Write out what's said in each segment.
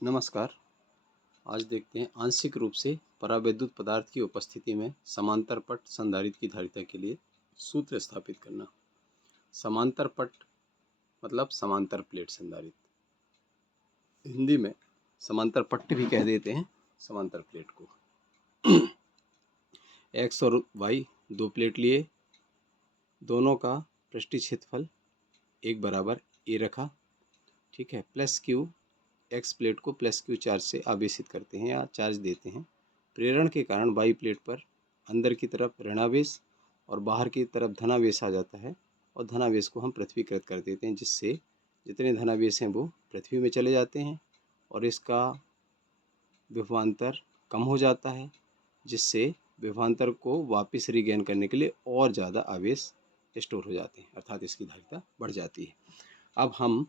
नमस्कार। आज देखते हैं आंशिक रूप से परावैद्युत पदार्थ की उपस्थिति में समांतर पट संधारित्र की धारिता के लिए सूत्र स्थापित करना। समांतर पट मतलब समांतर प्लेट संधारित्र, हिंदी में समांतर पट्ट भी कह देते हैं समांतर प्लेट को। एक्स और वाई दो प्लेट लिए, दोनों का पृष्ठीय क्षेत्रफल एक बराबर ए रखा, ठीक है। प्लस क्यू, एक्स प्लेट को प्लस क्यू चार्ज से आवेशित करते हैं या चार्ज देते हैं। प्रेरण के कारण वाई प्लेट पर अंदर की तरफ ऋणावेश और बाहर की तरफ धनावेश आ जाता है और धनावेश को हम पृथ्वीकृत कर देते हैं, जिससे जितने धनावेश हैं वो पृथ्वी में चले जाते हैं और इसका विभवांतर कम हो जाता है, जिससे विभवांतर को वापस रीगेन करने के लिए और ज़्यादा आवेश स्टोर हो जाते हैं, अर्थात इसकी धारिता बढ़ जाती है। अब हम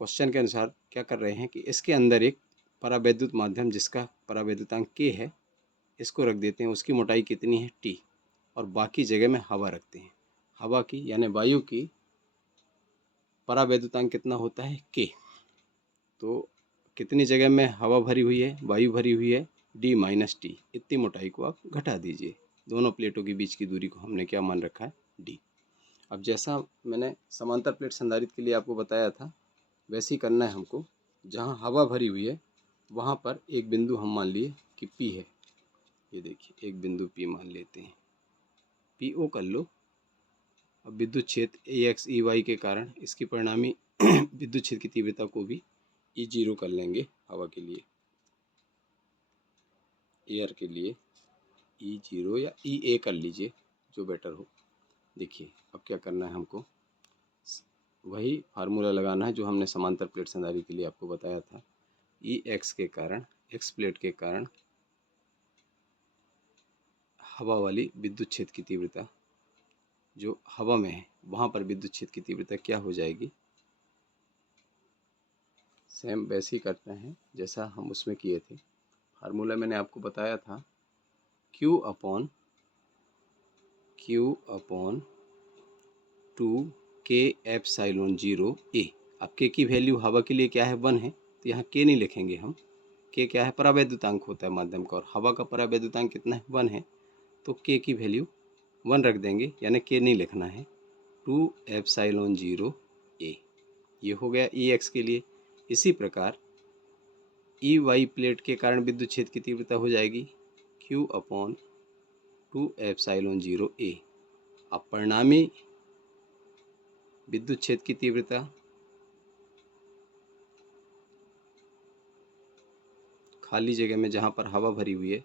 क्वेश्चन के अनुसार क्या कर रहे हैं कि इसके अंदर एक परावैद्युत माध्यम जिसका परावैद्युतांक K है, इसको रख देते हैं। उसकी मोटाई कितनी है T, और बाकी जगह में हवा रखते हैं। हवा की यानी वायु की परावैद्युतांक कितना होता है K। तो कितनी जगह में हवा भरी हुई है, वायु भरी हुई है, D-T। इतनी मोटाई को आप घटा दीजिए। दोनों प्लेटों के बीच की दूरी को हमने क्या मान रखा है, D। अब जैसा मैंने समांतर प्लेट संधारित्र के लिए आपको बताया था, वैसे ही करना है हमको। जहाँ हवा भरी हुई है वहाँ पर एक बिंदु हम मान लिए कि P है। ये देखिए एक बिंदु P मान लेते हैं, PO कर लो। अब विद्युत क्षेत्र AX EY के कारण इसकी परिणामी विद्युत क्षेत्र की तीव्रता को भी E0 कर लेंगे। हवा के लिए, एयर के लिए E0 या EA कर लीजिए, जो बेटर हो। देखिए अब क्या करना है हमको, वही फार्मूला लगाना है जो हमने समांतर प्लेट संधारित्र के लिए आपको बताया था। EX के कारण, X प्लेट के कारण हवा वाली विद्युत क्षेत्र की तीव्रता जो हवा में है वहाँ पर विद्युत क्षेत्र की तीव्रता क्या हो जाएगी, सेम वैसे ही करते हैं जैसा हम उसमें किए थे। फार्मूला मैंने आपको बताया था, Q upon 2K epsilon 0 A। अब K की वैल्यू हवा के लिए क्या है, 1 है, तो यहाँ K नहीं लिखेंगे हम। K क्या है, परावैद्युतांक होता है माध्यम का, और हवा का परावैद्युतांक कितना है, 1 है, तो K की वैल्यू 1 रख देंगे, यानी K नहीं लिखना है। 2 एप्सिलॉन 0 A, ये हो गया EX के लिए। इसी प्रकार EY प्लेट के कारण विद्युत क्षेत्र की तीव्रता हो जाएगी Q अपॉन 2 एप्सिलॉन 0 A। अब परिणामी विद्युत क्षेत्र की तीव्रता खाली जगह में जहाँ पर हवा भरी हुई है,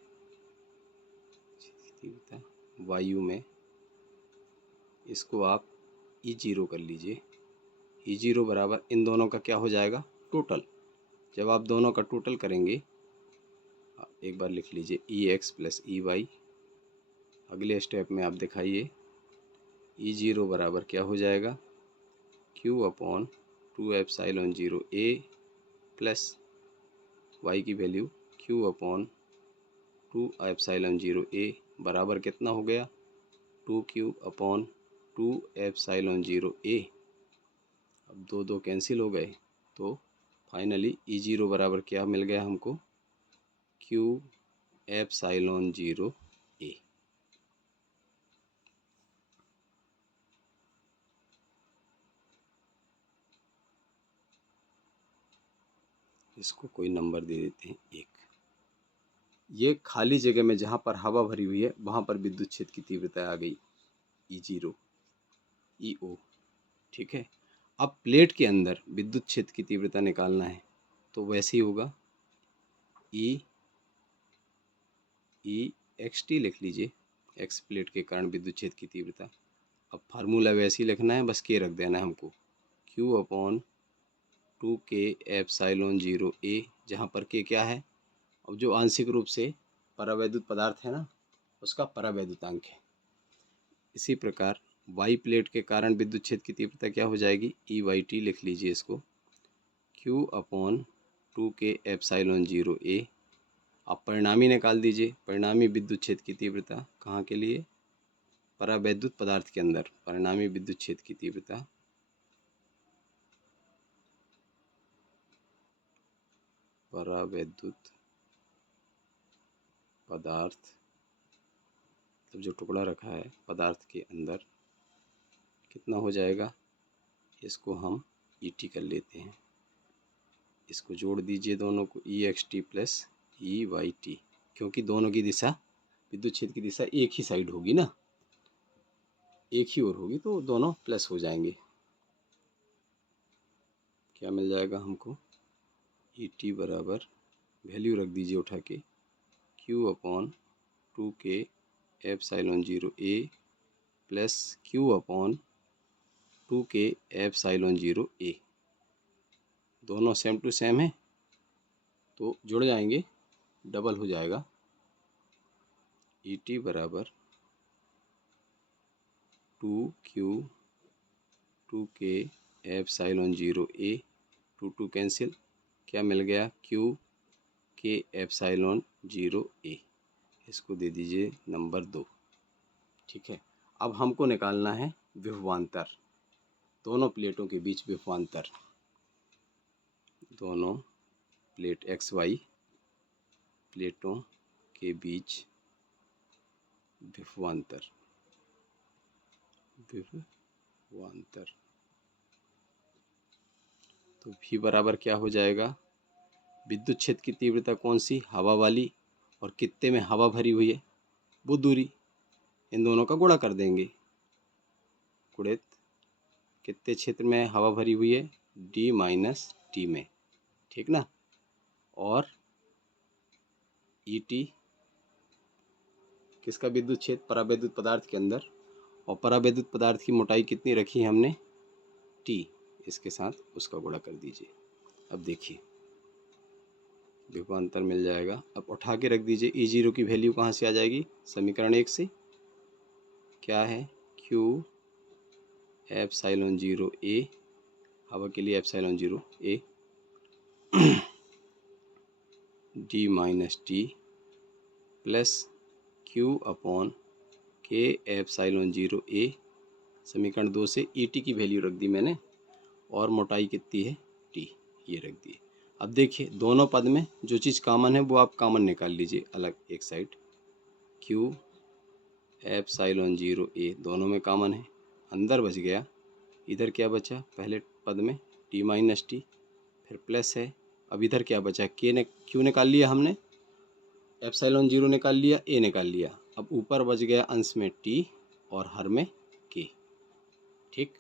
तीव्रता वायु में, इसको आप E0 कर लीजिए। E0 बराबर इन दोनों का क्या हो जाएगा, टोटल। जब आप दोनों का टोटल करेंगे, एक बार लिख लीजिए EX प्लस EY। अगले स्टेप में आप दिखाइए, E0 बराबर क्या हो जाएगा, Q upon 2 epsilon 0 A plus Y की value Q upon 2 epsilon 0 A बराबर कितना हो गया, 2Q अपॉन 2 एप्सिलॉन 0 A। अब दो दो कैंसिल हो गए, तो फाइनली E0 बराबर क्या मिल गया हमको, Q एप्सिलॉन 0 A। इसको कोई नंबर दे देते हैं 1। ये खाली जगह में जहाँ पर हवा भरी हुई है वहाँ पर विद्युत क्षेत्र की तीव्रता आ गई E0 EO, ठीक है। अब प्लेट के अंदर विद्युत क्षेत्र की तीव्रता निकालना है, तो वैसे ही होगा EXT लिख लीजिए, X प्लेट के कारण विद्युत क्षेत्र की तीव्रता। अब फार्मूला वैसे ही लिखना है, बस K रख देना है हमको, Q upon 2K epsilon 0 A, जहाँ पर K क्या है, अब जो आंशिक रूप से परावैद्युत पदार्थ है ना, उसका परावैद्युतांक है। इसी प्रकार वाई प्लेट के कारण विद्युत क्षेत्र की तीव्रता क्या हो जाएगी, EYT लिख लीजिए इसको, Q upon 2K epsilon 0 A। आप परिणामी निकाल दीजिए, परिणामी विद्युत क्षेत्र की तीव्रता कहाँ के लिए, परावैद्युत पदार्थ के अंदर परिणामी विद्युत क्षेत्र की तीव्रता परावैद्युत पदार्थ, मतलब जो टुकड़ा रखा है पदार्थ के अंदर, कितना हो जाएगा, इसको हम ET कर लेते हैं। इसको जोड़ दीजिए दोनों को, EXT प्लस EYT, क्योंकि दोनों की दिशा, विद्युत क्षेत्र की दिशा एक ही साइड होगी ना, एक ही ओर होगी, तो दोनों प्लस हो जाएंगे। क्या मिल जाएगा हमको, ET बराबर, वैल्यू रख दीजिए उठा के, Q/2K epsilon 0A plus Q/2K epsilon 0A। दोनों सेम टू सेम है तो जुड़ जाएंगे, डबल हो जाएगा। ET बराबर 2Q/2K एप्सिलॉन 0A, 2 कैंसिल, क्या मिल गया, QK एप्सिलॉन 0A। इसको दे दीजिए नंबर 2। ठीक है, अब हमको निकालना है विभवांतर, दोनों प्लेटों के बीच विभवांतर, दोनों प्लेट XY प्लेटों के बीच विभवांतर, तो V बराबर क्या हो जाएगा, विद्युत क्षेत्र की तीव्रता कौन सी, हवा वाली, और कितने में हवा भरी हुई है, वो दूरी, इन दोनों का गुणा कर देंगे, गुणित कितने क्षेत्र में हवा भरी हुई है, D माइनस T में, ठीक ना। और ET किसका विद्युत क्षेत्र, परावैद्युत पदार्थ के अंदर, और परावैद्युत पदार्थ की मोटाई कितनी रखी है हमने, T, इसके साथ उसका गुणा कर दीजिए। अब देखिए विभवांतर मिल जाएगा। अब उठा के रख दीजिए, E0 की वैल्यू कहाँ से आ जाएगी, समीकरण 1 से, क्या है, Q एप्सिलॉन 0A, हवा के लिए epsilon 0A, D minus T plus Q/K epsilon 0A, समीकरण 2 से ET की वैल्यू रख दी मैंने, और मोटाई कितनी है, T, ये रख दी। अब देखिए दोनों पद में जो चीज़ कॉमन है वो आप कॉमन निकाल लीजिए अलग एक साइड, Q एप्सिलॉन 0A दोनों में कॉमन है, अंदर बच गया, इधर क्या बचा, पहले पद में T माइनस T, फिर प्लस है, अब इधर क्या बचा, Q निकाल लिया हमने, एप्सिलॉन 0 निकाल लिया, A निकाल लिया, अब ऊपर बच गया अंश में T और हर में K। ठीक,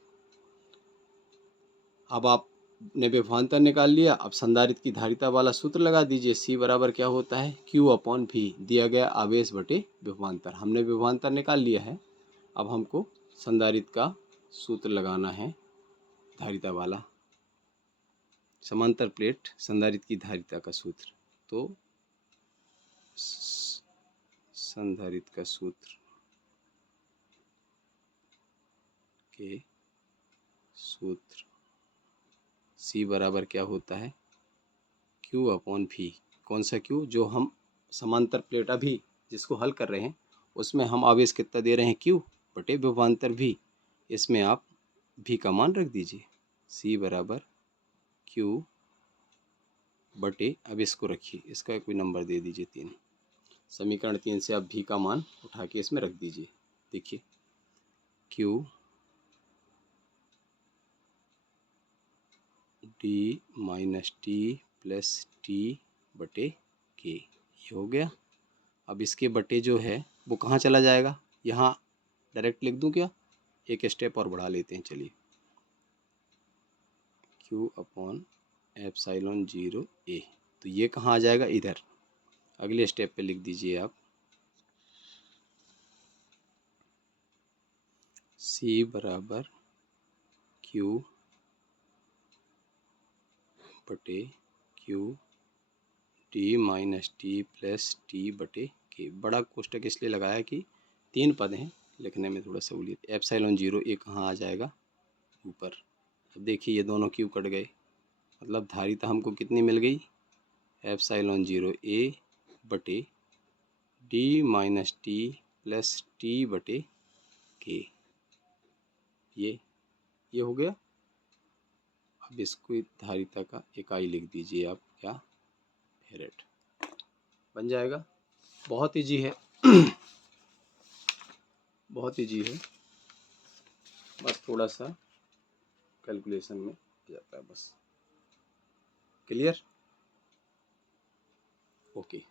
अब आपने विभवांतर निकाल लिया, अब संधारित्र की धारिता वाला सूत्र लगा दीजिए, C बराबर क्या होता है, Q/V, दिया गया आवेश बटे विभवांतर। हमने विभवांतर निकाल लिया है, अब हमको संधारित्र का सूत्र लगाना है, धारिता वाला, समांतर प्लेट संधारित्र की धारिता का सूत्र, तो संधारित्र का सूत्र के सूत्र C बराबर क्या होता है, Q/V, कौन सा Q, जो हम समांतर प्लेट अभी जिसको हल कर रहे हैं उसमें हम आवेश कितना दे रहे हैं, Q बटे विभवांतर V, इसमें आप V का मान रख दीजिए, C बराबर Q बटे, अब इसको रखिए, इसका कोई नंबर दे दीजिए 3, समीकरण 3 से आप V का मान उठा के इसमें रख दीजिए। देखिए Q D minus T plus T बटे K, ये हो गया। अब इसके बटे जो है वो कहाँ चला जाएगा, यहाँ डायरेक्ट लिख दूँ क्या, एक स्टेप और बढ़ा लेते हैं, चलिए, Q/एप्सिलॉन 0A, तो ये कहाँ आ जाएगा, इधर, अगले स्टेप पे लिख दीजिए आप, C बराबर Q बटे Q D minus T plus T बटे K। बड़ा कोष्टक इसलिए लगाया कि 3 पद हैं, लिखने में थोड़ा सहूलियत। एप्सिलॉन 0A कहाँ आ जाएगा, ऊपर। अब देखिए ये दोनों क्यू कट गए, मतलब धारिता हमको कितनी मिल गई, एप्सिलॉन 0A बटे D minus T plus T बटे K, ये हो गया। अब इसको धारिता का इकाई लिख दीजिए आप, क्या, ये रेट बन जाएगा। बहुत इजी है बहुत इजी है, बस थोड़ा सा कैलकुलेशन में जाता है बस। क्लियर? ओके।